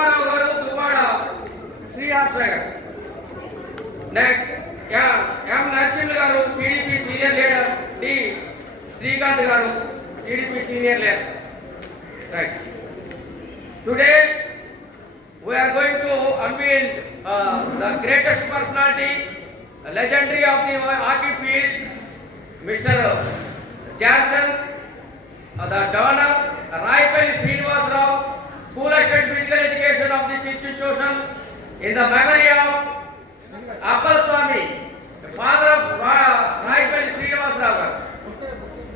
Sulmarav garu Duvada Srihas garu. Next, M. Narasimha garu TDP senior leader, D. Srikanth garu TDP senior leader. Right. Today we are going to unveil the greatest personality, legendary of the hockey field, Mr. Jansen, the donor, Raipalli Srinivas Rao, School Assistant Physical Education of this institution, in the memory of Appal Swami, the father of Raipalli Srinivas Rao,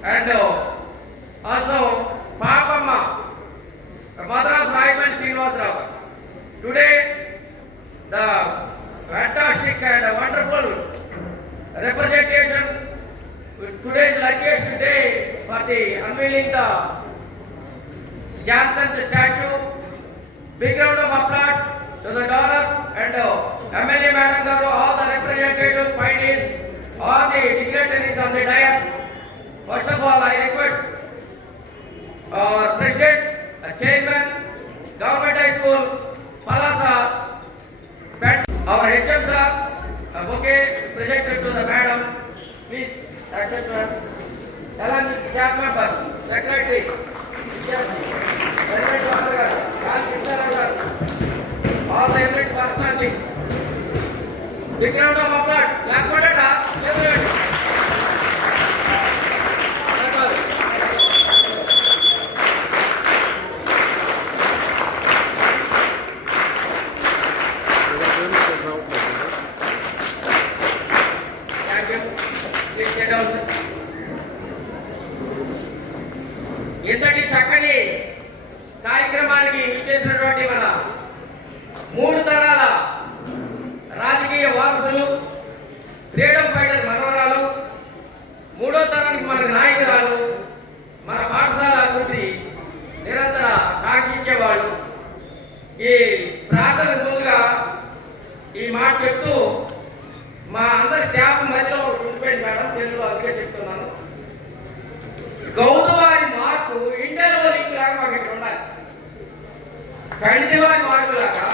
and also Papamma, the mother of Raipalli Srinivas Rao. Today, the fantastic and wonderful representation. Today is the luckiest day for the unveiling the Jansen statue. Big round of applause to the donors and MLA Madam Garu, all the representatives, parties, all the dignitaries on the dais. First of all, I request our President, Chairman, Government High School, Palasa, our HM sir, bouquet presented to the madam. Please accept her. Along with staff members, secretary, all the eminent personalities. Big round of applause. Clap for that. ఇంతటి చక్కని కార్యక్రమానికి ఇచ్చేసినటువంటి మన మూడు తరాల రాజకీయ వారసులు, freedom fighter మనవరాలు, మూడో తరానికి మన నాయకురాలు, మన పాఠశాల అభివృద్ధి నిరంతర కాంక్షించేవాళ్ళు. ఈ ప్రార్థన ముందుగా ఈ మాట చెప్తూ మా అందరి స్టాఫ్ మధ్యలో ఉండిపోయింది మేడం, తెలుగులో అందుకే చెప్తున్నాను. గౌతవారి మార్పు ఇంటర్వోలింగ్ లాగా మాకు ఇక్కడ ఉండాలి. కంటివారి మార్పు లాగా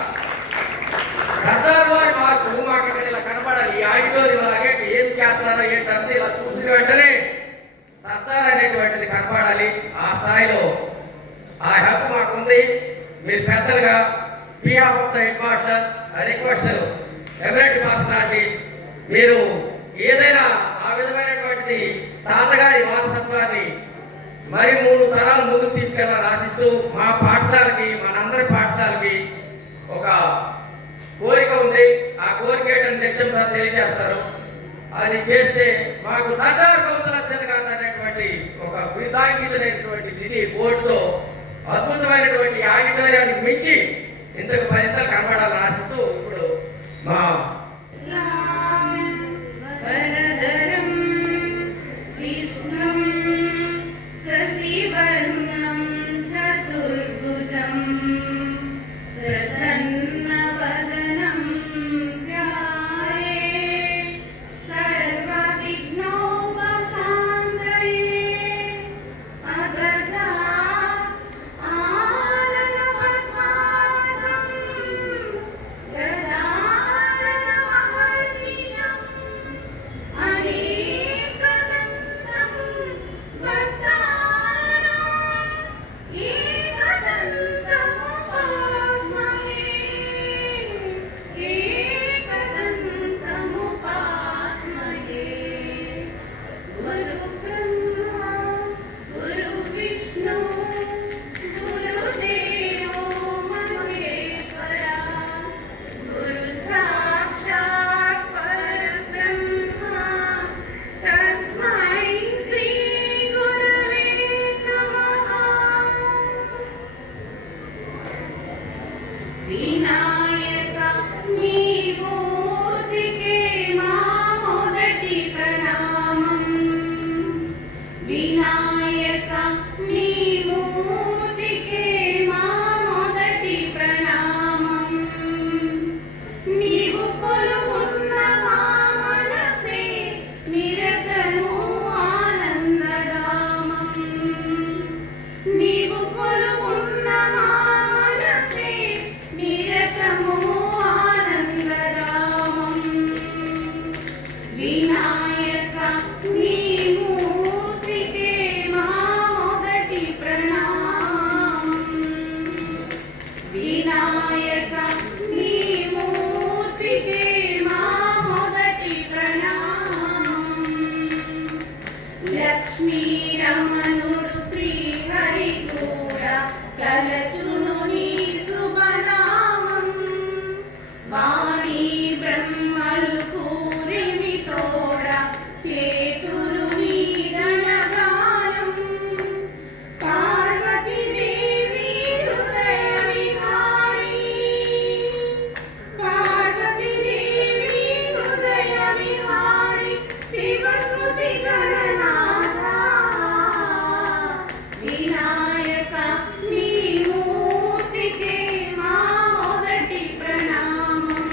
సర్దార్ వారి మార్పు మాకు ఇక్కడ ఇలా కనపడాలి. ఈ ఆడిటోరియం లాగే ఏం చేస్తున్నారో ఏంటంటే ఇలా చూసిన వెంటనే సర్దార్ అనేటువంటిది కనపడాలి. ఆ స్థాయిలో ఆ హక్కు మాకుంది. మీరు పెద్దలుగా behalf of the head master request eminent personalities, మీరు ఏదైనా ఆ విధమైనటువంటిది తాతగారి వారసత్వాన్ని మరి 3 తరాలు ముందుకు తీసుకెళ్ళాలని ఆశిస్తూ మా పాఠశాలకి, మనందరి పాఠశాలకి ఒక కోరిక ఉంది. ఆ కోరిక ఏంటని నిత్యం సార్ తెలియజేస్తారు. అది చేస్తే మాకు సర్దార్ కౌతలచంద్ గారు అనేటువంటి ఒక కృతజ్ఞతమైనటువంటి నిధి బోర్డుతో అద్భుతమైనటువంటి ఆడిటోరియానికి మించి ఇంతకు 10 కనబడాలని ఆశిస్తూ ఇప్పుడు మా వినాయక నీ మూర్తికే మా మొదటి ప్రణామం. వినాయక నీ మూర్తికే మా మొదటి ప్రణామం. లక్ష్మీ రమణుడు శ్రీహరి కూడా కలచును నీ శుభనామం. వాణి బ్రహ్మలు కూరిమి తోడ చేతురు నీ గణగానం. పార్వతీ దేవి హృదయ విహారి, పార్వతీ దేవి హృదయ విహారి, శివ స్మృతి గణనాథ. వినాయక నీ మూర్తికే మా మొదటి ప్రణామం.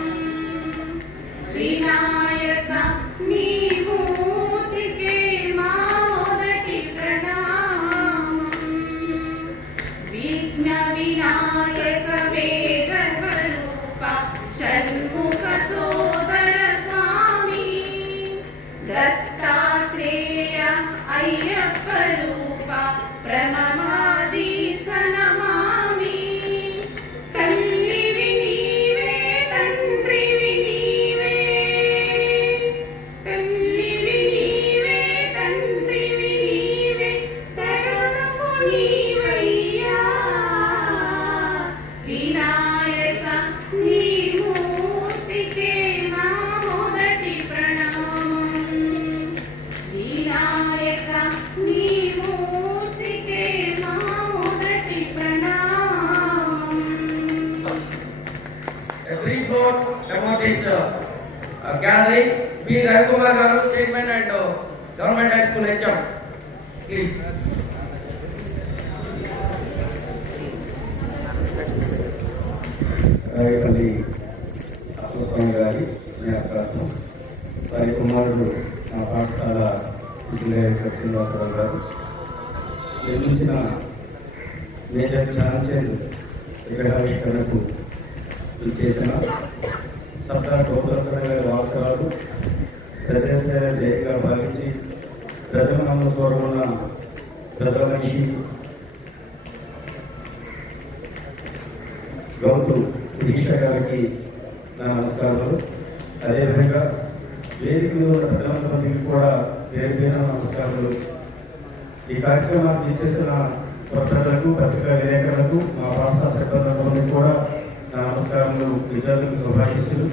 వినాయక నీ మూర్తికే మా మొదటి ప్రణామం. విఘ్న వినాయక వేద స్వరూప షణ్ముఖ సోదర స్వామి. దత్తాత్రేయ అయ్యప్ప రూప ప్రణమాది సనమామి. తల్లివి నీవే తండ్రివి నీవే, తల్లివి నీవే తండ్రివి నీవే, శరణము నీవయ్యా. వినాయక నీ మూర్తికే మా మొదటి ప్రణామం. వినాయక నీ మూర్తికే మా మొదటి ప్రణామం. A brief note about this gathering. B. Ravikumar Garu, Chairman and Government High School HM. Please. Rayapalli Appaswamy గారి జ్ఞాపకార్థం వారి కుమారుడు మా పాఠశాల విజయనగర శ్రీనివాసరావు గారు నిర్మించిన మేజర్ ధ్యానచంద్ విగ్రహావిష్కరణకు ఇచ్చేసిన సర్దార్ గోపాలచంద్ర గారి వాస్తవాలు ప్రదేశ జయంగా భావించి ప్రజల నమ్మ చూడమున్న ప్రజల మనిషి గౌతు శ్రీష గారికి నా నమస్కారాలు. అదేవిధంగా వేదికలో ప్రజలందరికీ కూడా పేరు పేరు నమస్కారాలు. ఈ కార్యక్రమాన్ని ఇచ్చేసిన ప్రజలకు పత్రికా విలేకరులకు మా పాఠశాల సిబ్బంది కూడా నా నమస్కారములు, విద్యార్థులకు శుభాశీస్సులు.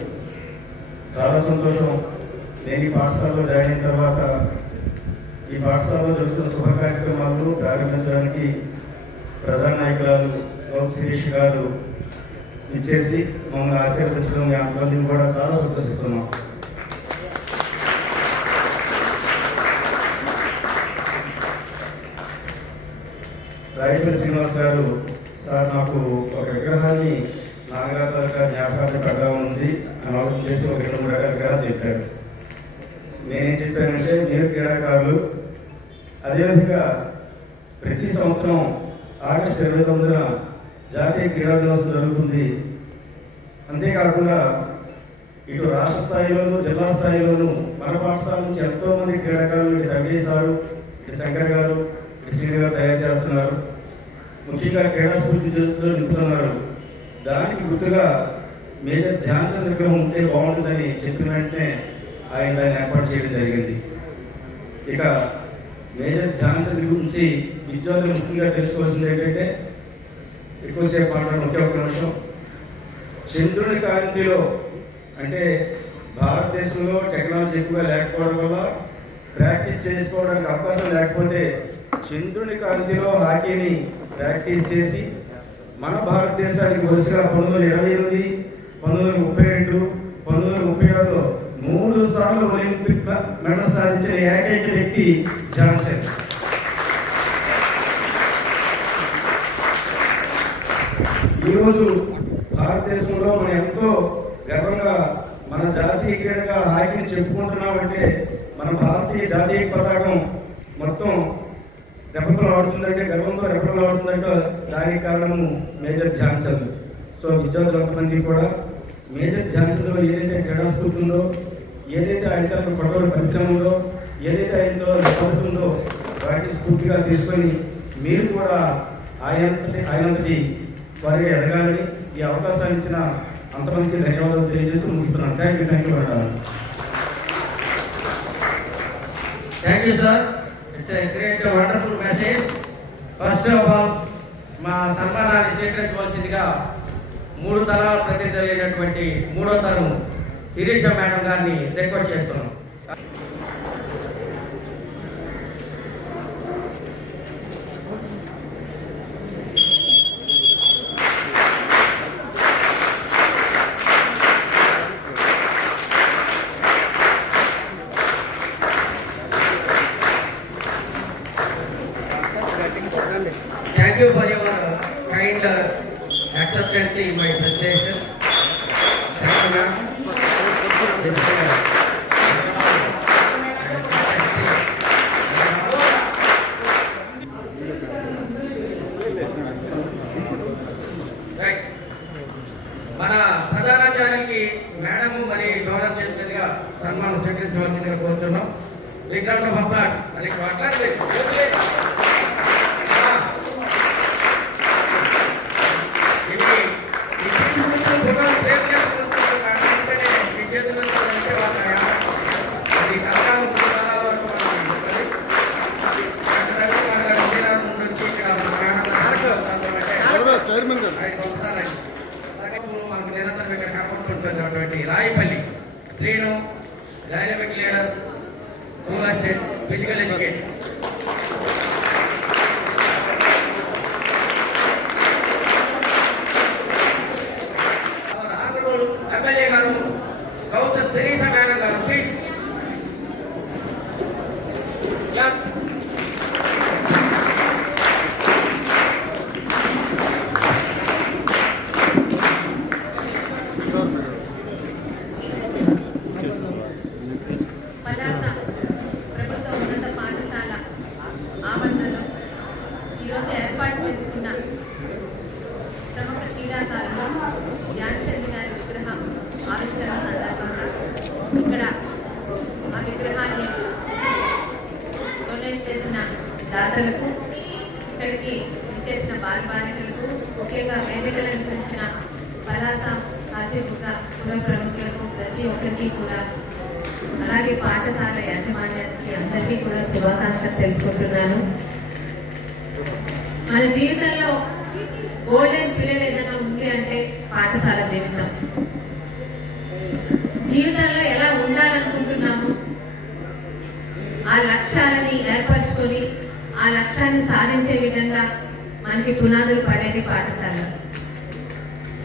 చాలా సంతోషం. నేను ఈ పాఠశాలలో జాయిన్ అయిన తర్వాత ఈ పాఠశాలలో జరుగుతున్న శుభ కార్యక్రమాలను ప్రారంభించడానికి ప్రజానాయకురాలు గౌతు శిరీష్ గారు ఇచ్చేసి మమ్మల్ని ఆశీర్వదించడం మీ అందరినీ కూడా చాలా సంతోషిస్తున్నాం. రాయపల్లి శ్రీనివాస్ గారు, సార్ నాకు ఒక విగ్రహాన్ని నాన్నగారి తాలూకా జ్ఞాపకాన్ని పెడదాం ఉంది అని ఆలోచన చేసి ఒక 2-3 రకాల విగ్రహాలు చెప్పారు. నేనేం చెప్పానంటే, మీరు క్రీడాకారులు, అదేవిధంగా ప్రతి సంవత్సరం ఆగస్టు 29న జాతీయ క్రీడా దినోత్సవం జరుగుతుంది. అంతేకాకుండా ఇటు రాష్ట్ర స్థాయిలోను జిల్లా స్థాయిలోను మన పాఠశాల నుంచి ఎంతోమంది క్రీడాకారులు, ఇటు తమిళ సారు, ఇటు శంకర్ గారు, ఇటు శ్రీని గారు తయారు చేస్తున్నారు. ముఖ్యంగా క్రీడా స్ఫూర్తి నింపుతున్నారు. దానికి గుర్తుగా మేజర్ ధ్యానచంద్ విగ్రహం ఉంటే బాగుంటుందని చెప్పిన వెంటనే ఆయన దాన్ని ఏర్పాటు చేయడం జరిగింది. ఇక మేజర్ ధ్యానచంద్ గురించి విద్యార్థులు ముఖ్యంగా తెలుసుకోవాల్సింది ఏంటంటే, ఎక్కువసేపు మాట్లాడడం ఒకే ఒక నిమిషం. చంద్రుని కాంతిలో, అంటే భారతదేశంలో టెక్నాలజీ ఎక్కువగా లేకపోవడం వల్ల ప్రాక్టీస్ చేసుకోవడానికి అవకాశం లేకపోతే చంద్రుని కాంతిలో హాకీని ప్రాక్టీస్ చేసి మన భారతదేశానికి వరుసగా 1928, 1932, 1936లో 3 సార్లు ఒలింపిక్ మెడల్ సాధించిన ఏకైక వ్యక్తి ధ్యానచంద్. ఈరోజు భారతదేశంలో మనం ఎంతో గర్వంగా మన జాతీయ క్రీడగా హాకీని చెప్పుకుంటున్నామంటే, మన భారతీయ జాతీయ పతాకం మొత్తం రెపరెపలాడుతుందంటే, గర్వంతో రెపరెపలాడుతుందంటే దానికి కారణము మేజర్ ధ్యానచంద్. సో విద్యార్థులు కొంతమంది కూడా మేజర్ ధ్యానచంద్లో ఏదైతే క్రీడా స్ఫూర్తి ఉందో, ఏదైతే ఆయన తరపు కొడవలి పరిశ్రమ ఉందో, ఏదైతే ఆయనతో పద్ధతి ఉందో వాటిని స్ఫూర్తిగా తీసుకొని మీరు కూడా ఆయనంతటి వారిగా ఎదగాలని ఈ అవకాశాన్ని ఇచ్చిన అంతమందికి ధన్యవాదాలు తెలియజేస్తూ ముగిస్తున్నాను. Thank you madam. Thank you sir. It's a great wonderful message. First of all మా సన్మానాన్ని స్వీకరించవలసిందిగా 3 తరాల ప్రతినిధులు అయినటువంటి 3వ తరం శిరీష మేడం గారిని రిక్వెస్ట్ చేస్తున్నాం. Thank you for your kind acceptance in my presentation. Thank you, ma'am. Right. మన ప్రధానాచార్యులకి మేడము మరి డోనర్ చేతులుగా సన్మానం స్వీకరించవలసిందిగా కోరుతున్నాం. Big round of applause. మరి మాట్లాడలేదు. మనకు నిరంతరం ఇక్కడ కాపాడుతుంటున్నటువంటి Rayapalli Srinu, dynamic leader, school assistant, physical education. MLA గారు గౌత శిరీష మేడం గారు ప్లీజ్. పలాస ప్రభుత్వ ఉన్నత పాఠశాల ఆవరణలో ఈరోజు ఏర్పాటు చేసుకున్న ప్రముఖ క్రీడాకారులు ధ్యాన్చంద్ గారి విగ్రహం ఆవిష్కరణ సందర్భంగా ఇక్కడ ఆ విగ్రహాన్ని డొనేట్ చేసిన దాతలకు, ఇక్కడికి చేసిన బాలబాలికలకు, ముఖ్యంగా వేదికలను తెచ్చిన పలాస కాశీబుగ్గ పుర ప్రముఖులకు ప్రతి ఒక్కరికి కూడా, అలాగే పాఠశాల యాజమాన్యానికి అందరికీ కూడా శుభాకాంక్షలు తెలుపుకుంటున్నాను. మన జీవితంలో గోల్డెన్ పీరియడ్ ఏదైనా ఉంది అంటే పాఠశాల జీవితం. జీవితంలో ఎలా ఉండాలనుకుంటున్నాము, ఆ లక్ష్యాలని ఏర్పరచుకొని ఆ లక్ష్యాన్ని సాధించే విధంగా మనకి పునాదులు పడేది పాఠశాల.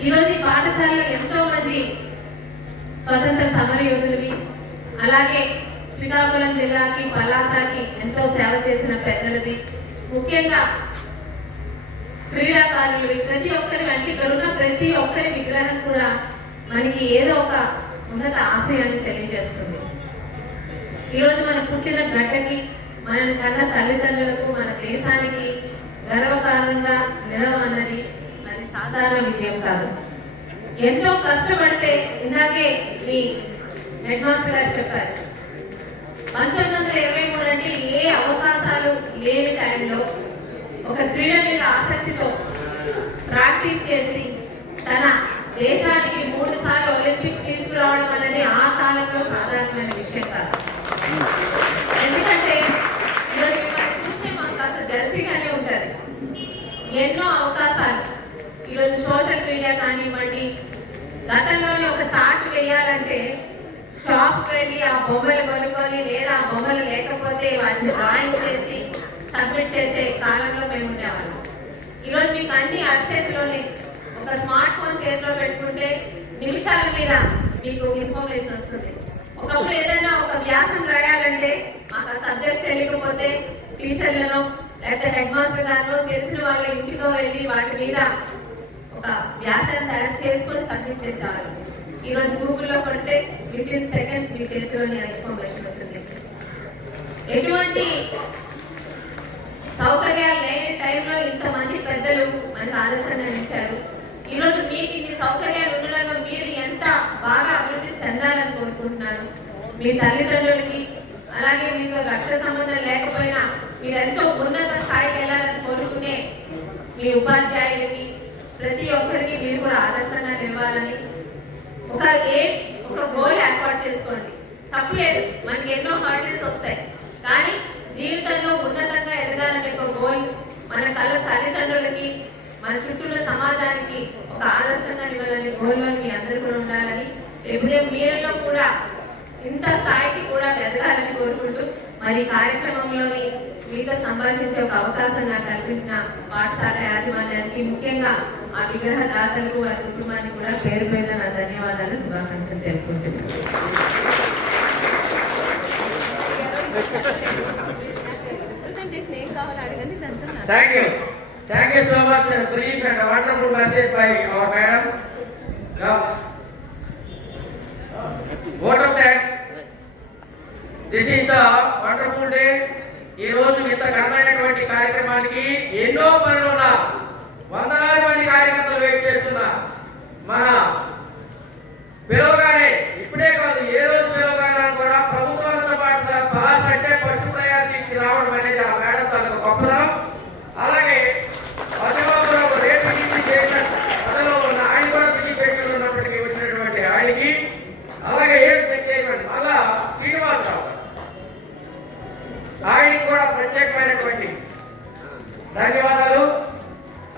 ఈరోజు ఈ పాఠశాలలో ఎంతో మంది స్వతంత్ర సమరయోధులు, అలాగే శ్రీకాకుళం జిల్లాకి, పలాసకి ఎంతో సేవ చేసిన పెద్దలది, ముఖ్యంగా క్రీడాకారులు, ప్రతి ఒక్కరి అంటే ఇక్కడ ఉన్న ప్రతి ఒక్కరి విగ్రహం కూడా మనకి ఏదో ఒక ఉన్నత ఆశయాన్ని తెలియజేస్తుంది. ఈరోజు మన పుట్టిన గడ్డకి, మన కన్న తల్లిదండ్రులకు, మన దేశానికి గర్వకారణంగా నిలవన్నది అది సాధారణ విజయం కాదు. ఎంతో కష్టపడితే, ఇందాకే మీ హెడ్ మాస్టర్ గారు చెప్పారు, 1923 అంటే ఏ అవకాశాలు లేని టైంలో ఒక క్రీడ మీద ఆసక్తితో ప్రాక్టీస్ చేసి తన దేశానికి 3 సార్లు ఒలింపిక్స్ తీసుకురావడం అనేది ఆ కాలంలో సాధారణమైన విషయం కాదు. ఎందుకంటే ఈరోజు మిమ్మల్ని చూస్తే మాకు కాస్త జెర్సీగానే ఉంటుంది. ఎన్నో అవకాశాలు ఈరోజు సోషల్ మీడియా కానివ్వండి, గతంలోనే ఒక చార్ట్ వేయాలంటే షాప్కి వెళ్ళి ఆ బొమ్మలు కొనుక్కొని, లేదా ఆ బొమ్మలు లేకపోతే వాటిని డ్రాయింగ్ చేసి సబ్మిట్ చేసే కాలంలో మేము ఉండేవాళ్ళం. ఈరోజు మీకు అన్ని అరచేతిలోనే, ఒక స్మార్ట్ ఫోన్ చేతిలో పెట్టుకుంటే నిమిషాల మీద మీకు ఇన్ఫర్మేషన్ వస్తుంది. ఒకప్పుడు ఏదైనా ఒక వ్యాసం రాయాలంటే మాకు ఆ సబ్జెక్ట్ తెలియకపోతే టీచర్లను లేకపోతే హెడ్ మాస్టర్ గారు తెలిసిన వాళ్ళ ఇంటితో వెళ్ళి వాటి మీద ఒక వ్యాసాన్ని తయారు చేసుకొని సబ్మిట్ చేసేవాళ్ళు. ఈరోజు గూగుల్లో కొడితే వితిన్ సెకండ్స్ మీ చేతిలోని ఇన్ఫర్మేషన్ వస్తుంది. ఎటువంటి సౌకర్యాలు లేని టైంలో ఇంతమంది పెద్దలు మనకు ఆలోచన ఇచ్చారు. ఈరోజు మీకు ఇన్ని సౌకర్యాలు ఉండడంలో మీరు ఎంత బాగా అభివృద్ధి చెందాలని కోరుకుంటున్నారు. మీ తల్లిదండ్రులకి, అలాగే మీతో రక్త సంబంధం లేకపోయినా మీరు ఎంతో ఉన్నత స్థాయికి వెళ్ళాలని కోరుకునే మీ ఉపాధ్యాయులకి, ప్రతి ఒక్కరికి మీరు కూడా ఆదర్శంగా నిలవాలని ఒక గోల్ ఏర్పాటు చేసుకోండి. తప్పులేదు, మనకి ఎన్నో హర్డిల్స్ వస్తాయి, కానీ జీవితంలో ఉన్నతంగా ఎదగాలనే ఒక గోల్ మన తల్లిదండ్రులకి, మన చుట్టూ సమాజానికి ఒక ఆదర్శంగా నిలవాలని గోల్లో మీ అందరూ కూడా ఉండాలని, లేకపోతే మీలో కూడా ఇంత స్థాయికి కూడా ఎదగాలని కోరుకుంటూ మరి కార్యక్రమంలోని మీతో సంభాషించే ఒక అవకాశం నాకు కల్పించిన పాఠశాల యాజమాన్యానికి, ముఖ్యంగా ఆ విగ్రహ దాతలకు, వారి కుటుంబానికి కూడా పేరు పేరున నా ధన్యవాదాలు, శుభాకాంక్షలు తెలుపుకుంటున్నాను. Thank you so much, a brief and a wonderful message by our madam. Now, vote of thanks. This is the wonderful day. ఈ రోజు ఇంత ఘనమైనటువంటి కార్యక్రమానికి ఎన్నో పనులున్న వందలాది మంది కార్యకర్తలు వెయిట్ చేస్తున్నా. మన పిలవగానే, ఇప్పుడే కాదు ఏ రోజు పిలవగానే కూడా ప్రభుత్వంతో పాటు పాస్ అంటే ఫస్ట్ ప్రయారిటీకి రావడం అనేది ఆ మేడం తనకు గొప్పదనం. అలాగే పద్మబాబురావు రేపు బిజీ చైర్మన్ పదవిలో ఉన్న ఆయన కూడా బిజీ షెడ్యూల్ ఉన్నప్పటికీ వచ్చినటువంటి ఆయనకి, అలాగే ఏఎంసీ చైర్మన్ మళ్ళా శ్రీనివాసరావు ఆయనకి కూడా ప్రత్యేకమైనటువంటి ధన్యవాదాలు.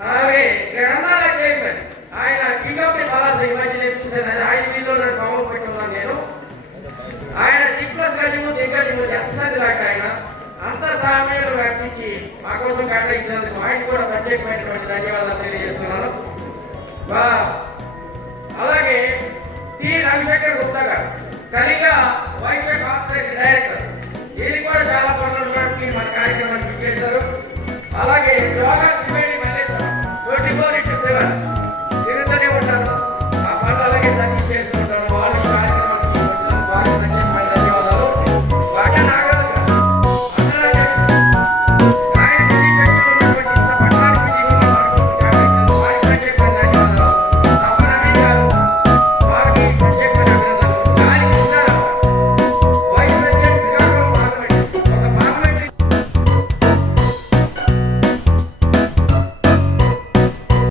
అలాగే గ్రంథాల చైర్మన్ ఆయన కింగ్ ఆఫ్ ది బాలాస్, ఈ మధ్య నేను చూశాను, ఆయన వీళ్ళు ప్రభావం పెట్టుకున్నాను నేను. ఆయన టిప్లస్ గజము దిగ్గజము ఎస్ఎస్ లాంటి ఆయన అంత సమయంలో వ్యాపించి మా కోసం కేటాయించినందుకు ఆయన కూడా ప్రత్యేకమైనటువంటి ధన్యవాదాలు తెలియజేస్తున్నాను. అలాగే టి రవిశంకర్ గుప్తా గారు, కలిగా వైశ్య కార్పొరేషన్ డైరెక్టర్, ఇది కూడా చాలా